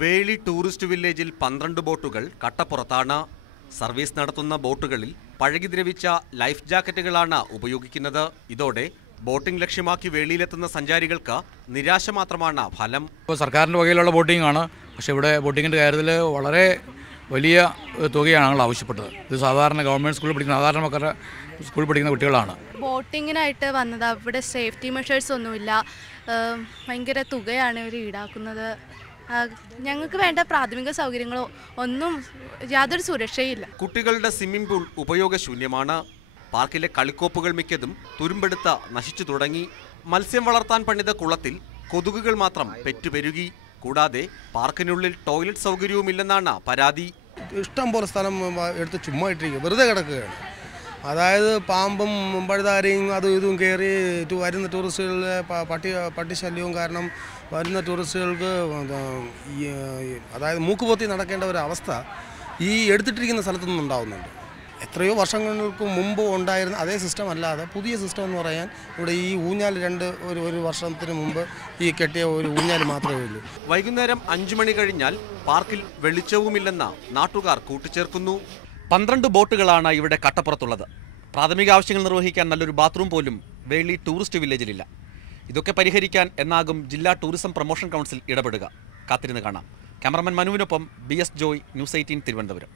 വേളി tourist വില്ലേജിൽ 12 ബോട്ടുകൾ കട്ടപ്പുറത്താണ്. Service നടത്തുന്ന ബോട്ടുകളിൽ പഴകി ദ്രവിച്ച ലൈഫ് ജാക്കറ്റുകളാണ് ഉപയോഗിക്കുന്നത്. ഇതോടെ ബോട്ടിംഗ് ലക്ഷ്യമാക്കി വേളിയിലെത്തുന്ന സഞ്ചാരികൾക്ക് നിരാശ മാത്രമാണ് ഫലം. സർക്കാരിൻ്റെ വകയിലുള്ള ബോട്ടിംഗ് ആണ്, പക്ഷേ ഇവിടെ ബോട്ടിങ്ങിൻ്റെ കാര്യത്തിൽ വളരെ വലിയ തുകയാണ് ഞങ്ങൾ ആവശ്യപ്പെട്ടത്. ഇത് സാധാരണ ഗവൺമെൻറ് സ്കൂളിൽ പഠിക്കുന്ന സാധാരണ മക്കളുടെ സ്കൂളിൽ പഠിക്കുന്ന കുട്ടികളാണ്. ബോട്ടിങ്ങിനായിട്ട് വന്നത്, അവിടെ സേഫ്റ്റി മെഷേഴ്സ് ഒന്നുമില്ല, ഭയങ്കര തുകയാണ് ഇവർ ഈടാക്കുന്നത്. ഞങ്ങൾക്ക് വേണ്ട പ്രാഥമിക സൗകര്യങ്ങളോ ഒന്നും, യാതൊരു സുരക്ഷയില്ല. കുട്ടികളുടെ സ്വിമ്മിംഗ് പൂൾ ഉപയോഗശൂന്യമാണ്. പാർക്കിലെ കളിക്കോപ്പുകൾ മിക്കതും തുരുമ്പെടുത്ത് നശിച്ചു തുടങ്ങി. മത്സ്യം വളർത്താൻ പണിത കുളത്തിൽ കൊതുകുകൾ മാത്രം പെറ്റുപെരുകി. കൂടാതെ പാർക്കിനുള്ളിൽ ടോയ്ലറ്റ് സൗകര്യവുമില്ലെന്നാണ് പരാതി. ഇഷ്ടം പോലെ സ്ഥലം എടുത്ത് ചുമ്മാ ഇട്ടിരിക്കുക, വെറുതെ കിടക്കുകയാണ്. അതായത് പാമ്പും പഴുതാരയും അതും ഇതും കയറി വരുന്ന ടൂറിസ്റ്റുകളുടെ പട്ടിശല്യവും കാരണം വരുന്ന ടൂറിസ്റ്റുകൾക്ക് അതായത് മൂക്കുപൊത്തി നടക്കേണ്ട ഒരു അവസ്ഥ ഈ എടുത്തിട്ടിരിക്കുന്ന സ്ഥലത്തുനിന്ന് ഉണ്ടാകുന്നുണ്ട്. എത്രയോ വർഷങ്ങൾക്ക് മുമ്പ് ഉണ്ടായിരുന്ന അതേ സിസ്റ്റം അല്ലാതെ പുതിയ സിസ്റ്റം എന്ന് പറയാൻ ഇവിടെ ഈ ഊഞ്ഞാൽ ഒരു വർഷത്തിന് മുമ്പ് ഈ കെട്ടിയ ഒരു ഊഞ്ഞാൽ മാത്രമേ ഉള്ളൂ. വൈകുന്നേരം 5 മണി കഴിഞ്ഞാൽ പാർക്കിൽ വെളിച്ചവുമില്ലെന്ന് നാട്ടുകാർ കൂട്ടിച്ചേർക്കുന്നു. 12 ബോട്ടുകളാണ് ഇവിടെ കട്ടപ്പുറത്തുള്ളത്. പ്രാഥമിക ആവശ്യങ്ങൾ നിർവഹിക്കാൻ നല്ലൊരു ബാത്റൂം പോലും വേളി ടൂറിസ്റ്റ് വില്ലേജിലില്ല. ഇതൊക്കെ പരിഹരിക്കാൻ എന്നാകും ജില്ലാ ടൂറിസം പ്രൊമോഷൻ കൗൺസിൽ ഇടപെടുക. കാത്തിരുന്ന് കാണാം. ക്യാമറമാൻ മനുവിനൊപ്പം BS ജോയ്, ന്യൂസ് 18 തിരുവനന്തപുരം.